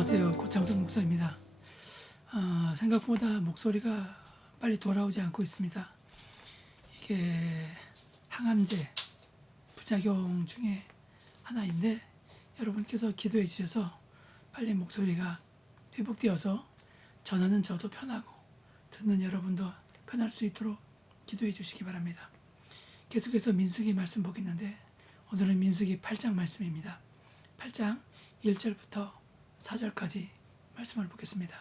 안녕하세요. 고창석 목사입니다. 생각보다 목소리가 빨리 돌아오지 않고 있습니다. 이게 항암제 부작용 중에 하나인데 여러분께서 기도해 주셔서 빨리 목소리가 회복되어서 전하는 저도 편하고 듣는 여러분도 편할 수 있도록 기도해 주시기 바랍니다. 계속해서 민수기 말씀 보겠는데 오늘은 민수기 8장 말씀입니다. 8장 1절부터 4절까지 말씀을 보겠습니다.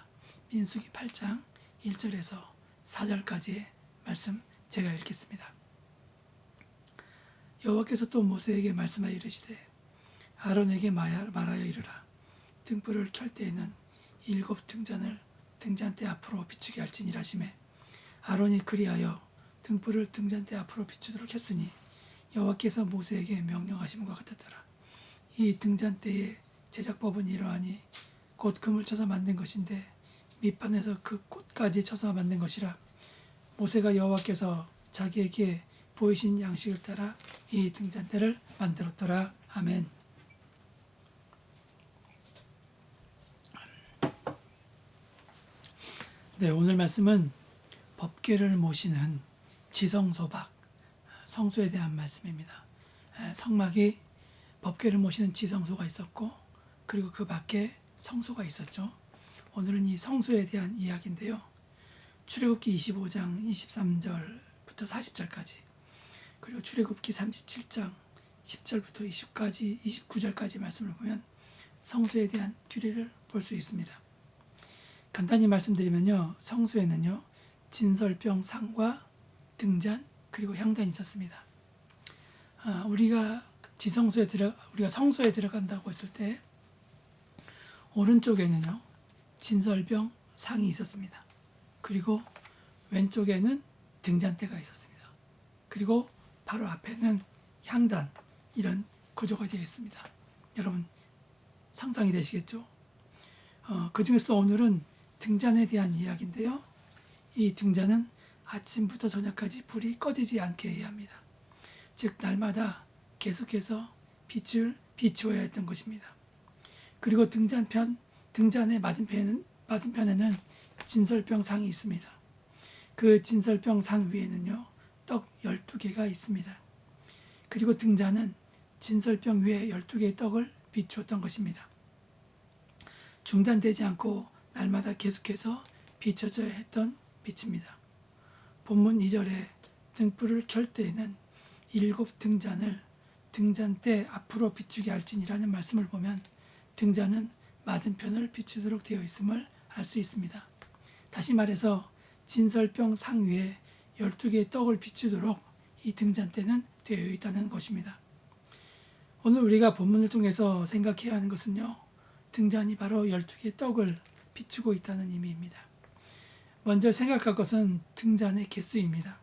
민수기 8장 1절에서 4절까지의 말씀 제가 읽겠습니다. 여호와께서 또 모세에게 말씀하여 이르시되 아론에게 말하여 이르라. 등불을 켤 때에는 7 등잔을 등잔대 앞으로 비추게 할지니라 하시매 아론이 그리하여 등불을 등잔대 앞으로 비추도록 했으니 여호와께서 모세에게 명령하심과 같았더라. 이 등잔대의 제작법은 이러하니 곧 금을 쳐서 만든 것인데 밑판에서 그 꽃까지 쳐서 만든 것이라. 모세가 여호와께서 자기에게 보이신 양식을 따라 이 등잔대를 만들었더라. 아멘. 네, 오늘 말씀은 법궤를 모시는 지성소박, 성소에 대한 말씀입니다. 성막이 법궤를 모시는 지성소가 있었고 그리고 그 밖에 성소가 있었죠. 오늘은 이 성소에 대한 이야기인데요. 출애굽기 25장 23절부터 40절까지 그리고 출애굽기 37장 10절부터 29절까지 말씀을 보면 성소에 대한 규례를 볼 수 있습니다. 간단히 말씀드리면요. 성소에는요. 진설병 상과 등잔 그리고 향단이 있었습니다. 우리가 성소에 들어간다고 했을 때 오른쪽에는요. 진설병 상이 있었습니다. 그리고 왼쪽에는 등잔대가 있었습니다. 그리고 바로 앞에는 향단 이런 구조가 되어 있습니다. 여러분 상상이 되시겠죠? 그 중에서 오늘은 등잔에 대한 이야기인데요. 이 등잔은 아침부터 저녁까지 불이 꺼지지 않게 해야 합니다. 즉 날마다 계속해서 빛을 비추어야 했던 것입니다. 그리고 등잔의 맞은편에는 진설병 상이 있습니다. 그 진설병 상 위에는요. 떡 12개가 있습니다. 그리고 등잔은 진설병 위에 12개의 떡을 비추었던 것입니다. 중단되지 않고 날마다 계속해서 비춰져야 했던 빛입니다. 본문 2절에 등불을 켤 때에는 7 등잔을 등잔대 앞으로 비추게 할지니라는 말씀을 보면 등잔은 맞은편을 비추도록 되어 있음을 알 수 있습니다. 다시 말해서 진설병 상 위에 12개의 떡을 비추도록 이 등잔대는 되어 있다는 것입니다. 오늘 우리가 본문을 통해서 생각해야 하는 것은요. 등잔이 바로 12개의 떡을 비추고 있다는 의미입니다. 먼저 생각할 것은 등잔의 개수입니다.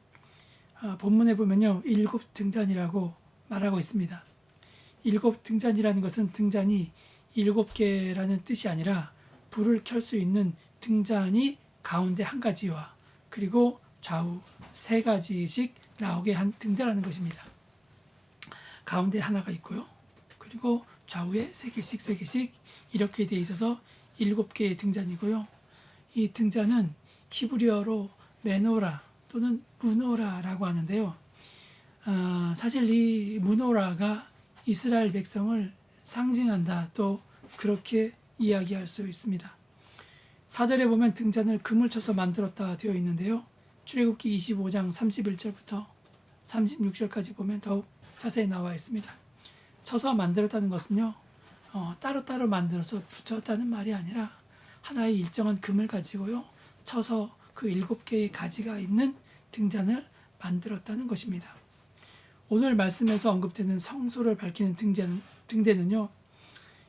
본문에 보면요. 7 등잔이라고 말하고 있습니다. 7 등잔이라는 것은 등잔이 7개라는 뜻이 아니라 불을 켤 수 있는 등잔이 가운데 한 가지와 그리고 좌우 3가지씩 나오게 한 등대라는 것입니다. 가운데 하나가 있고요. 그리고 좌우에 3개씩 이렇게 되어 있어서 7개의 등잔이고요. 이 등잔은 히브리어로 메노라 또는 무노라라고 하는데요. 사실 이 무노라가 이스라엘 백성을 상징한다 또 그렇게 이야기할 수 있습니다. 4절에 보면 등잔을 금을 쳐서 만들었다 되어 있는데요. 출애굽기 25장 31절부터 36절까지 보면 더욱 자세히 나와 있습니다. 쳐서 만들었다는 것은요. 따로따로 만들어서 붙였다는 말이 아니라 하나의 일정한 금을 가지고요. 쳐서 그 7개의 가지가 있는 등잔을 만들었다는 것입니다. 오늘 말씀에서 언급되는 성소를 밝히는 등대는요.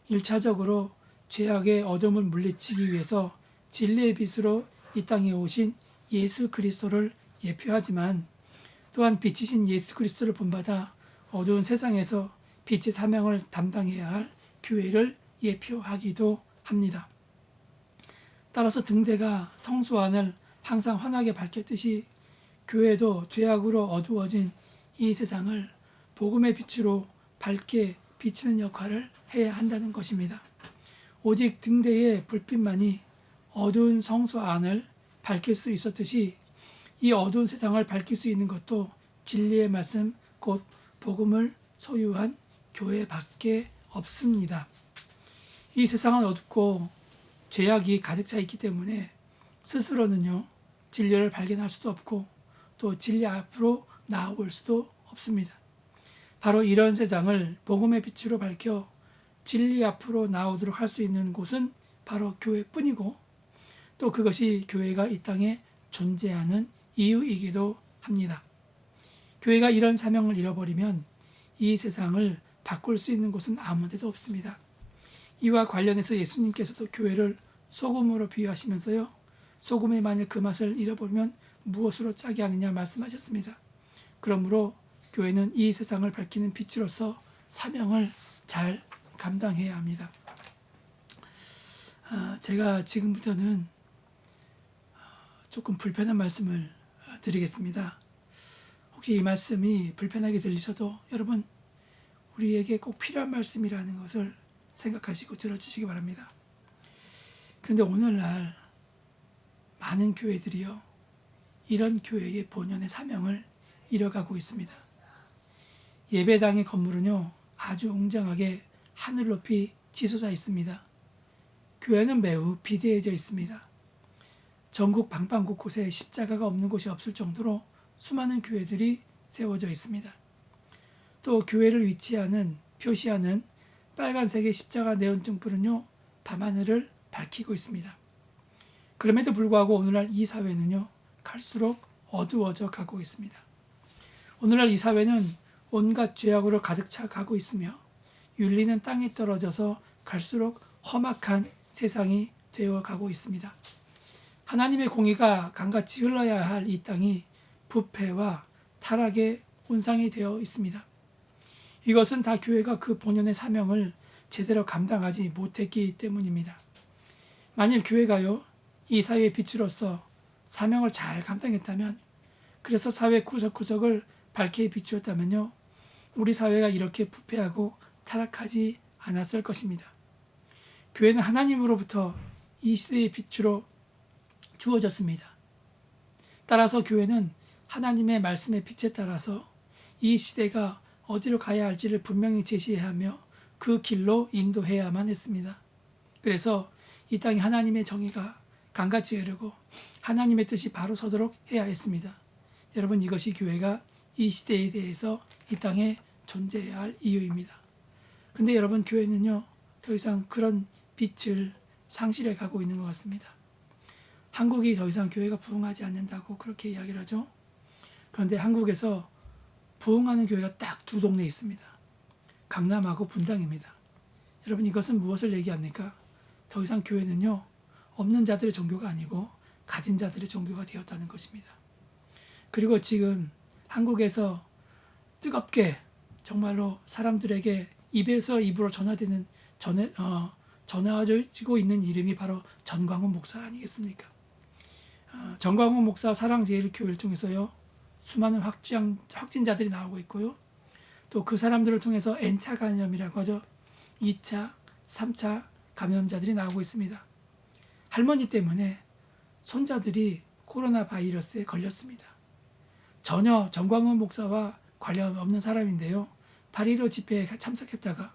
1차적으로 죄악의 어둠을 물리치기 위해서 진리의 빛으로 이 땅에 오신 예수 그리스도를 예표하지만 또한 빛이신 예수 그리스도를 본받아 어두운 세상에서 빛의 사명을 담당해야 할 교회를 예표하기도 합니다. 따라서 등대가 성소 안을 항상 환하게 밝혔듯이 교회도 죄악으로 어두워진 이 세상을 복음의 빛으로 밝게 비치는 역할을 해야 한다는 것입니다. 오직 등대의 불빛만이 어두운 성소 안을 밝힐 수 있었듯이 이 어두운 세상을 밝힐 수 있는 것도 진리의 말씀 곧 복음을 소유한 교회밖에 없습니다. 이 세상은 어둡고 죄악이 가득 차 있기 때문에 스스로는요 진리를 발견할 수도 없고 또 진리 앞으로 나아올 수도 없습니다. 바로 이런 세상을 복음의 빛으로 밝혀 진리 앞으로 나오도록 할 수 있는 곳은 바로 교회뿐이고 또 그것이 교회가 이 땅에 존재하는 이유이기도 합니다. 교회가 이런 사명을 잃어버리면 이 세상을 바꿀 수 있는 곳은 아무 데도 없습니다. 이와 관련해서 예수님께서도 교회를 소금으로 비유하시면서요. 소금이 만일 그 맛을 잃어버리면 무엇으로 짜게 하느냐 말씀하셨습니다. 그러므로 교회는 이 세상을 밝히는 빛으로서 사명을 잘 감당해야 합니다. 제가 지금부터는 조금 불편한 말씀을 드리겠습니다. 혹시 이 말씀이 불편하게 들리셔도 여러분 우리에게 꼭 필요한 말씀이라는 것을 생각하시고 들어주시기 바랍니다. 그런데 오늘날 많은 교회들이요 이런 교회의 본연의 사명을 잃어가고 있습니다. 예배당의 건물은요 아주 웅장하게 하늘 높이 치솟아 있습니다. 교회는 매우 비대해져 있습니다. 전국 방방 곳곳에 십자가가 없는 곳이 없을 정도로 수많은 교회들이 세워져 있습니다. 또 교회를 표시하는 빨간색의 십자가 네온 등불은요 밤하늘을 밝히고 있습니다. 그럼에도 불구하고 오늘날 이 사회는요 갈수록 어두워져 가고 있습니다. 오늘날 이 사회는 온갖 죄악으로 가득 차 가고 있으며 윤리는 땅에 떨어져서 갈수록 험악한 세상이 되어 가고 있습니다. 하나님의 공의가 강같이 흘러야 할 이 땅이 부패와 타락의 온상이 되어 있습니다. 이것은 다 교회가 그 본연의 사명을 제대로 감당하지 못했기 때문입니다. 만일 교회가요 이 사회의 빛으로서 사명을 잘 감당했다면 그래서 사회 구석구석을 밝게 비추었다면요 우리 사회가 이렇게 부패하고 타락하지 않았을 것입니다. 교회는 하나님으로부터 이 시대의 빛으로 주어졌습니다. 따라서 교회는 하나님의 말씀의 빛에 따라서 이 시대가 어디로 가야 할지를 분명히 제시해야 하며 그 길로 인도해야만 했습니다. 그래서 이 땅에 하나님의 정의가 강같이 흐르고 하나님의 뜻이 바로 서도록 해야 했습니다. 여러분 이것이 교회가 이 시대에 대해서 이 땅에 존재해야 할 이유입니다. 근데 여러분 교회는요 더 이상 그런 빛을 상실해 가고 있는 것 같습니다. 한국이 더 이상 교회가 부흥하지 않는다고 그렇게 이야기를 하죠. 그런데 한국에서 부흥하는 교회가 딱 두 동네 있습니다. 강남하고 분당입니다. 여러분 이것은 무엇을 얘기합니까? 더 이상 교회는요 없는 자들의 종교가 아니고 가진 자들의 종교가 되었다는 것입니다. 그리고 지금 한국에서 뜨겁게 정말로 사람들에게 입에서 입으로 전해지고 있는 이름이 바로 전광훈 목사 아니겠습니까? 전광훈 목사 사랑제일교회를 통해서요 수많은 확진자들이 나오고 있고요. 또 그 사람들을 통해서 N차 감염이라고 하죠. 2차, 3차 감염자들이 나오고 있습니다. 할머니 때문에 손자들이 코로나 바이러스에 걸렸습니다. 전혀 전광훈 목사와 관련 없는 사람인데요. 8.15 집회에 참석했다가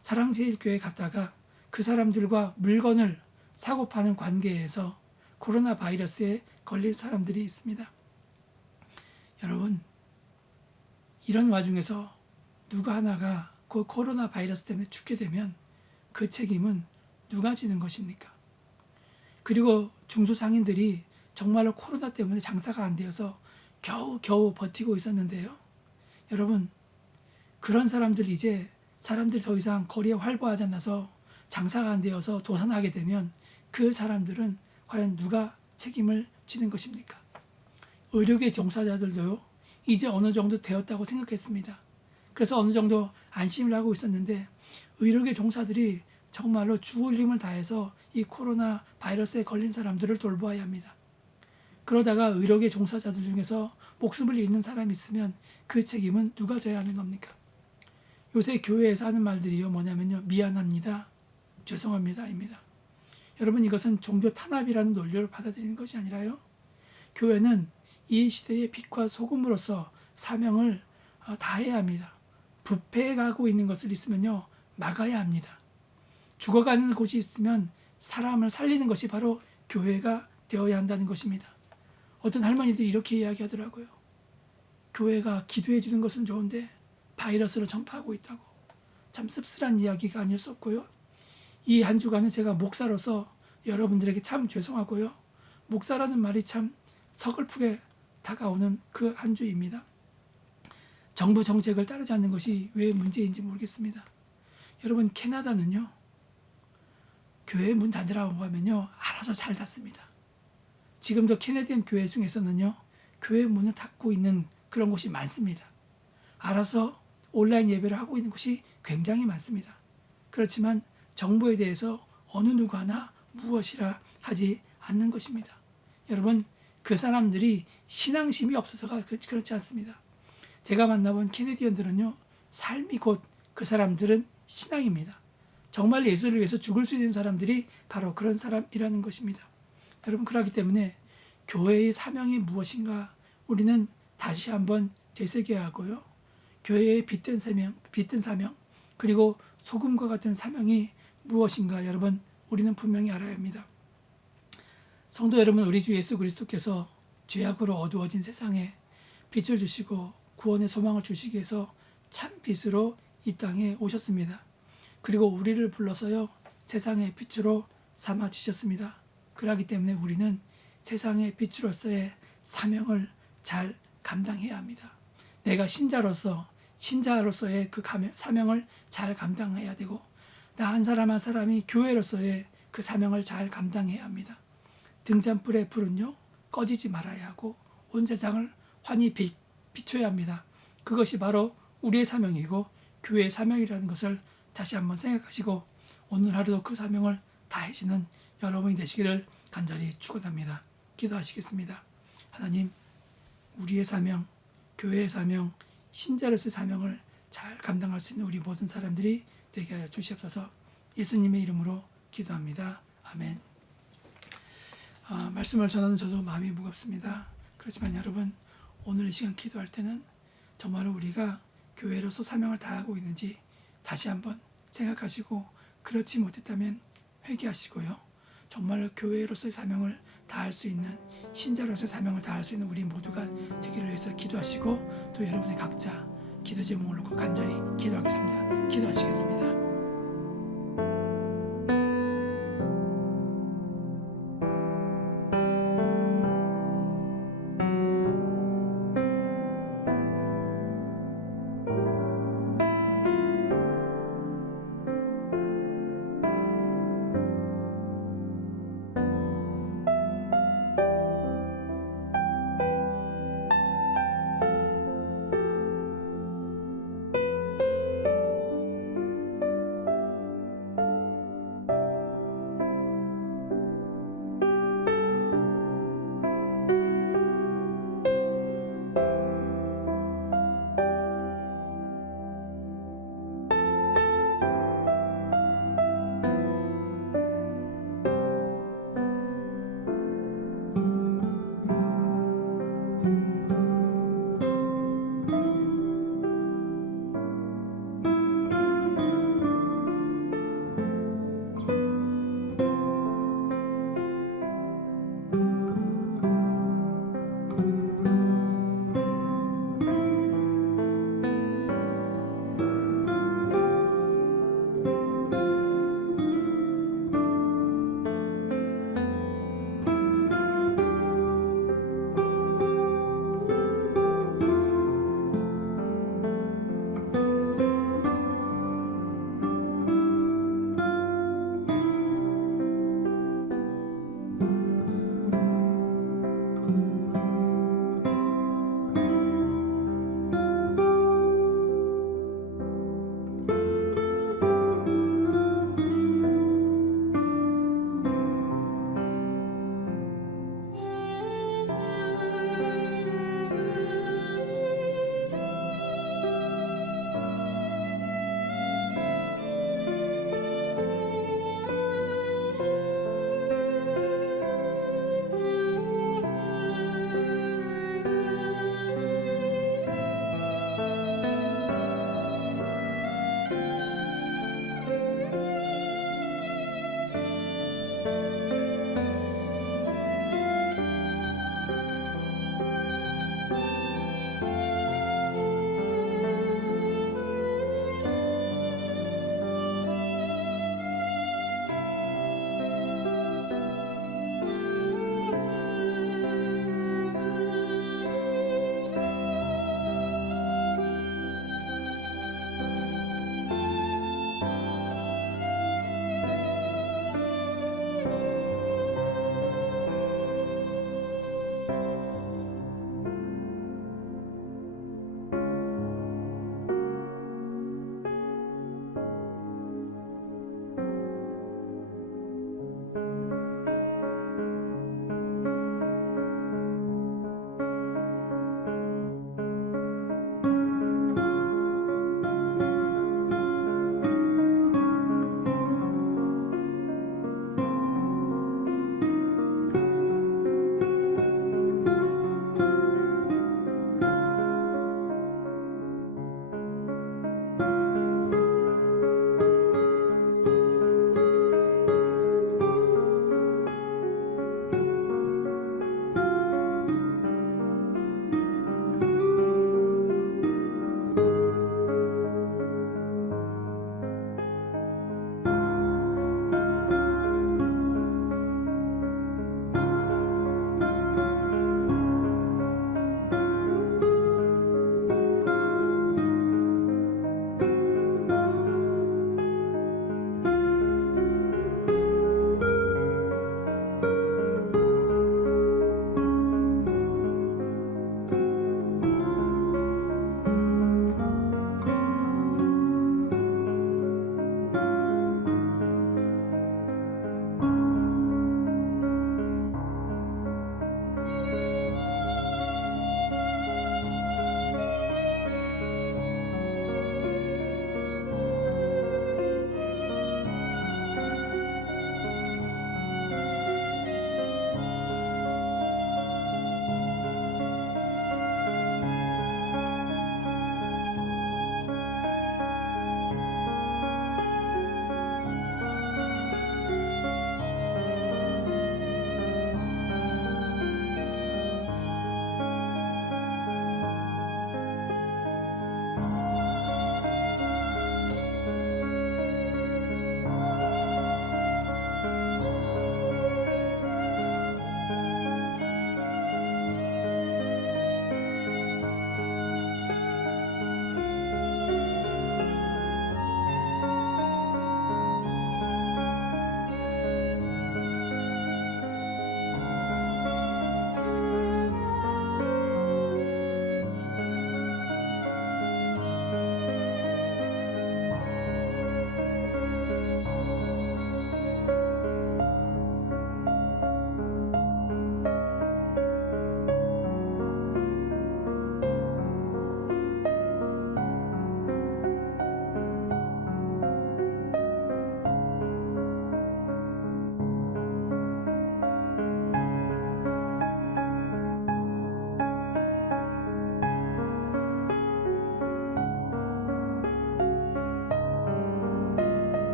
사랑제일교회에 갔다가 그 사람들과 물건을 사고 파는 관계에서 코로나 바이러스에 걸린 사람들이 있습니다. 여러분 이런 와중에서 누가 하나가 그 코로나 바이러스 때문에 죽게 되면 그 책임은 누가 지는 것입니까? 그리고 중소상인들이 정말로 코로나 때문에 장사가 안 되어서 겨우 버티고 있었는데요. 여러분 그런 사람들 이제 사람들이 더 이상 거리에 활보하지 않아서 장사가 안 되어서 도산하게 되면 그 사람들은 과연 누가 책임을 지는 것입니까? 의료계 종사자들도요 이제 어느 정도 되었다고 생각했습니다. 그래서 어느 정도 안심을 하고 있었는데 의료계 종사들이 정말로 죽을 힘을 다해서 이 코로나 바이러스에 걸린 사람들을 돌보아야 합니다. 그러다가 의료계 종사자들 중에서 목숨을 잃는 사람이 있으면 그 책임은 누가 져야 하는 겁니까? 요새 교회에서 하는 말들이요 뭐냐면요 미안합니다, 죄송합니다입니다. 여러분, 이것은 종교 탄압이라는 논리로 받아들이는 것이 아니라요, 교회는 이 시대의 빛과 소금으로서 사명을 다해야 합니다. 부패해 가고 있는 것을 있으면요, 막아야 합니다. 죽어가는 곳이 있으면 사람을 살리는 것이 바로 교회가 되어야 한다는 것입니다. 어떤 할머니들이 이렇게 이야기하더라고요. 교회가 기도해 주는 것은 좋은데 바이러스를 전파하고 있다고. 참 씁쓸한 이야기가 아닐 수 없고요. 이 한 주간은 제가 목사로서 여러분들에게 참 죄송하고요. 목사라는 말이 참 서글프게 다가오는 그 한 주입니다. 정부 정책을 따르지 않는 것이 왜 문제인지 모르겠습니다. 여러분, 캐나다는요, 교회 문 닫으라고 하면요, 알아서 잘 닫습니다. 지금도 캐네디언 교회 중에서는요, 교회 문을 닫고 있는 그런 곳이 많습니다. 알아서 온라인 예배를 하고 있는 곳이 굉장히 많습니다. 그렇지만 정부에 대해서 어느 누구 하나 무엇이라 하지 않는 것입니다. 여러분, 그 사람들이 신앙심이 없어서가 그렇지 않습니다. 제가 만나본 캐네디언들은요, 삶이 곧 그 사람들은 신앙입니다. 정말 예수를 위해서 죽을 수 있는 사람들이 바로 그런 사람이라는 것입니다. 여러분, 그렇기 때문에 교회의 사명이 무엇인가 우리는 다시 한번 되새겨야 하고요. 교회의 빛된 사명, 그리고 소금과 같은 사명이 무엇인가 여러분, 우리는 분명히 알아야 합니다. 성도 여러분, 우리 주 예수 그리스도께서 죄악으로 어두워진 세상에 빛을 주시고 구원의 소망을 주시기 위해서 참 빛으로 이 땅에 오셨습니다. 그리고 우리를 불러서요, 세상의 빛으로 삼아 주셨습니다. 그렇기 때문에 우리는 세상의 빛으로서의 사명을 잘 감당해야 합니다. 내가 신자로서의 그 사명을 잘 감당해야 되고, 나 한 사람 한 사람이 교회로서의 그 사명을 잘 감당해야 합니다. 등잔불의 불은요, 꺼지지 말아야 하고 온 세상을 환히 비춰야 합니다. 그것이 바로 우리의 사명이고 교회의 사명이라는 것을 다시 한번 생각하시고 오늘 하루도 그 사명을 다해지는 여러분이 되시기를 간절히 축원합니다. 기도하시겠습니다. 하나님, 우리의 사명, 교회의 사명, 신자로서의 사명을 잘 감당할 수 있는 우리 모든 사람들이 되게 하여 주시옵소서. 예수님의 이름으로 기도합니다. 아멘. 말씀을 전하는 저도 마음이 무겁습니다. 그렇지만 여러분, 오늘 이 시간 기도할 때는 정말 우리가 교회로서 사명을 다하고 있는지 다시 한번 생각하시고, 그렇지 못했다면 회개하시고요. 정말 교회로서의 사명을 다할 수 있는, 신자로서의 사명을 다할 수 있는 우리 모두가 되기를 위해서 기도하시고, 또 여러분의 각자 기도 제목을 놓고 간절히 기도하겠습니다. 기도하시겠습니다.